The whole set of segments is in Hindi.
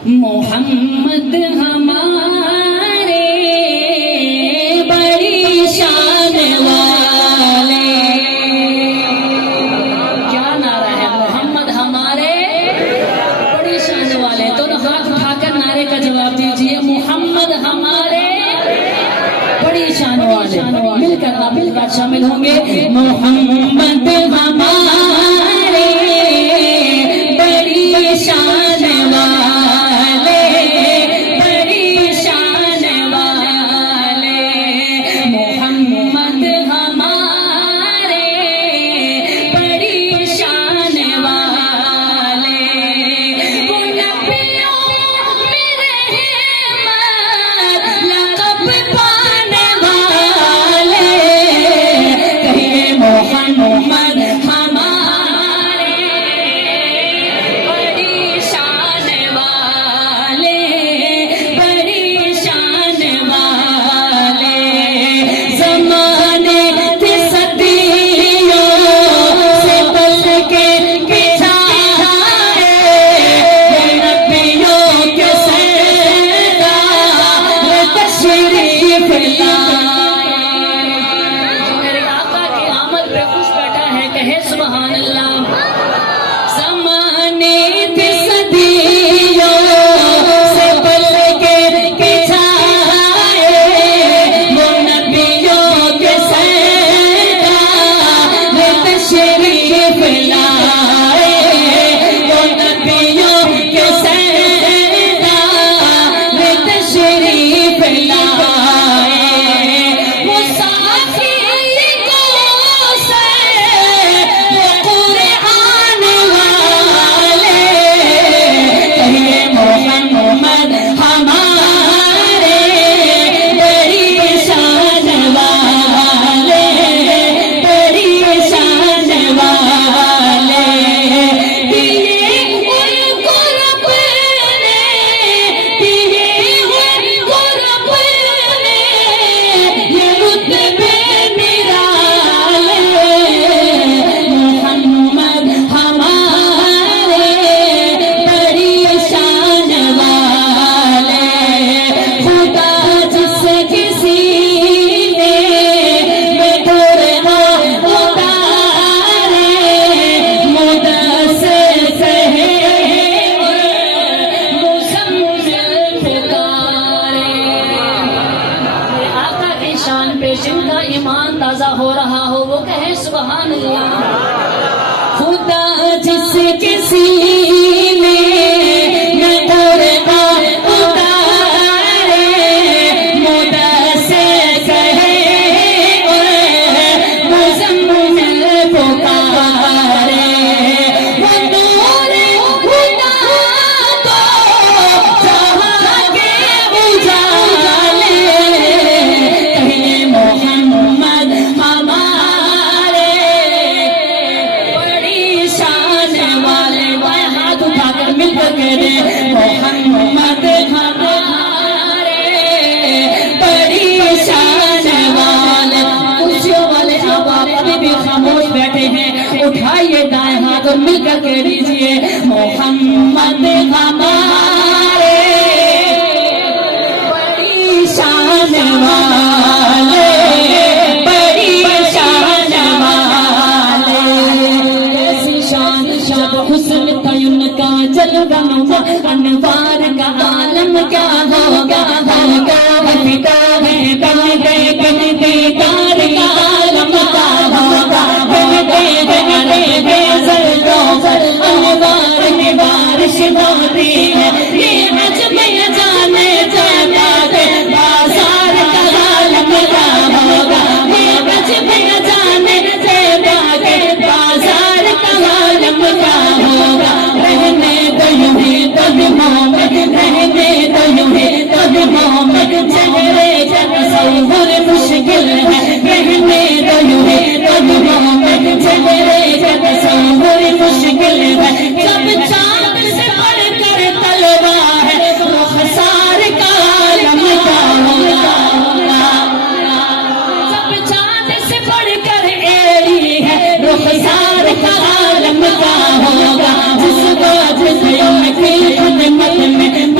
मोहम्मद हमारे बड़ी शान वाले। क्या नारा है? मोहम्मद हमारे बड़ी शान वाले। दोनों हाथ उठाकर नारे का जवाब दीजिए, मोहम्मद हमारे बड़ी शान वाले। मिलकर शामिल होंगे। मोहम्मद हमारे बड़ी शान वाले, बड़ी शान वाले। मोहम्मद हमारे बड़ी शान वाले। वो नबियों में रहमत लक़ब पाने वाले। कहिए मोहम्मद हमारे बड़ी शान वाले, बड़ी शान वाले। ज़माने थे सदियों से बल के बिछाए, नबियों के सरदार तशरीफ लाए। जो मेरे आका की आमद पे खुश बैठा है, कहे सुभान अल्लाह। ज़माने थे सदियों से बल के बिछाए, वो नबियों के सरदार तशरीफ लाए, वो नबियों के सरदार तशरीफ लाए। वो साथी वो कुरान वाले। कहिए मोहम्मद हमारे बड़ी शान वाले, बड़ी शान वाले। दिए उनको रब ने, दिए उनको रब ने ये रुतबे निराले। मोहम्मद हमारे बड़ी शान वाले। खुदा जिस किसी ने बेदुर्गा उतारे, मुदस्सिर कहे मुज़म्मिल पुकारे। मेरे आका की शान पे जिनका ईमान ताज़ा हो रहा हो, वो कहे सुभान अल्लाह। खुदा जिस किसी ने बेदुर्गा उतारे, मुदस्सिर कहे मुज़म्मिल पुकारे। वो नूर खुदा तो जहां के उजाले। कहिए मोहम्मद हमारे बड़ी शान वाले। बाएं हाथ उठाकर मिलकर कह दे, मोहम्मद हमारे बड़ी शान वाले। कुर्सियों वाले अब आप अभी भी खामोश बैठे हैं, उठाइए दाएं हाथ और मिलकर कह दीजिए, मोहम्मद हमारे बड़ी शान वाले, बड़ी शान वाले। ऐसी शान जब हुस्न था उनका जलवा नुमा, अनवार का आलम क्या होगा, होगा। पिता है बन गए तार का आलम क्या होगा, बन गए जल्दों पर अनवार में बारिश होती है। ये अजब जाने जाता है, बाजार का आलम क्या होगा। ये अजब जाने जाता है, बाजार का आलम क्या होगा। रहने दो यूं ही कदमों में, रहने दो यूं ही कदमों में। चेहरे का तस्वुर मुश्किल है, रहने दो यूं ही कदमों में। चेहरे का तस्वुर मुश्किल है। जब चांद से बढ़कर तलवा है, रुखसार का आलम क्या होगा। जब चांद से बढ़कर एड़ी है, रुखसार का आलम क्या होगा। जिस बात से उनकी खिदमत में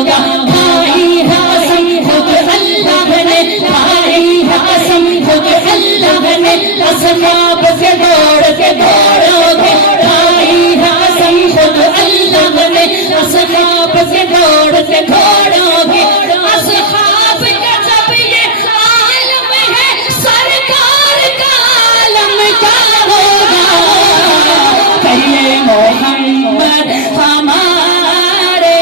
होगा। खाई है कसम खुद अल्लाह ने, खाई है कसम खुद अल्लाह ने, असबाब से दौड़ के दौड़ोगे। खाई है कसम खुद अल्लाह ने, असबाब से दौड़ के दौड़ोगे। असहाब का जब ये आलम है, सरकार का आलम क्या होगा। कहिए मोहम्मद हमारे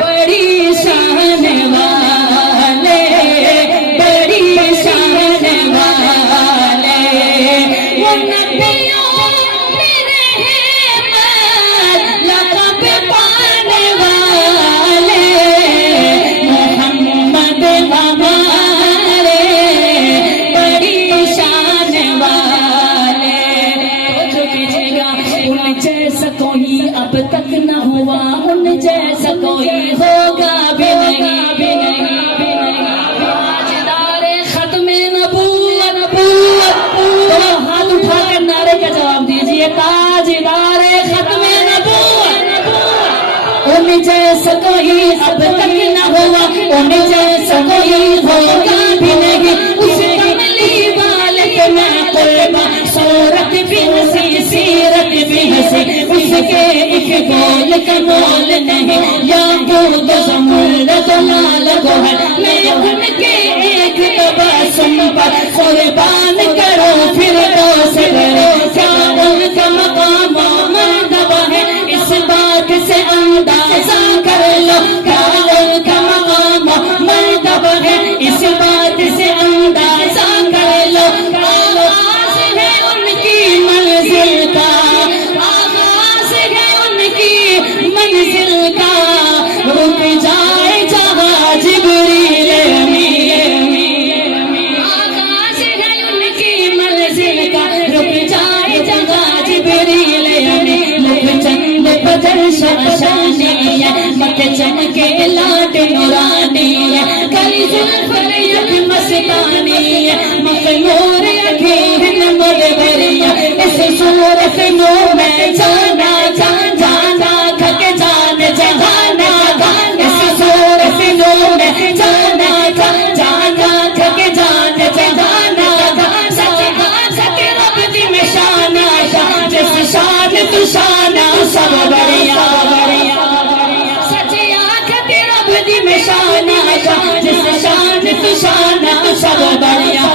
बड़ी शान वाले, बड़ी शान वाले, वो नबियों में रहमत लक़ब पाने वाले, मोहम्मद हमारे बड़ी शान वाले। जो कीजिएगा उन जैसा कोई अब तक न हुआ, उन जैसा कोई होगा भी नहीं, भी नहीं, भी नहीं। ताजदारे खत्मे नबूवत, तो हाथ उठाकर नारे का जवाब दीजिए, ताजदारे खत्मे नबूवत। उन जैसा कोई अब तक न हुआ, उन जैसा कोई होगा भी नहीं। उस कमली वाले के मैं कुर्बा, सूरत भी हंसी सीरत भी हंसी, उसके एक बोल का मोल नहीं। या दूध समुद्र तो लाल गोहर, मैं उनके एक तबस्सुम पर कुर्बान करो फिर दोस्त करो। क्या उनका मकाम मर्तबा है, इस बात से अंदाजा कर लो। क्या उनका मकाम मर्तबा है, इस बात से अंदाजा कर लो। आगाज है उनकी मंजिल का, आगाज है उनकी मंजिल का, रुक जाए जहाँ जिब्रील अमीन। आगाज है उनकी मंजिल का, रुक जाए जहाँ जिब्रील अमीन। मुख चंद बदर शाशानी है, मत चमके लाट नूरानी है, कली जुल्फ यक मस्तानी है, मखमूर अखीर मुदबरिया। इस सूरत नूर में जाना जाना थक जान जहाना, इस सूरत नूर में जाना जाना थक जान जहाना। सच सच रब दी में शाना, जिस शान तू शाना सब बढ़िया, सच आँख रब दी में शाना, जिस शान तू शाना सब बढ़िया।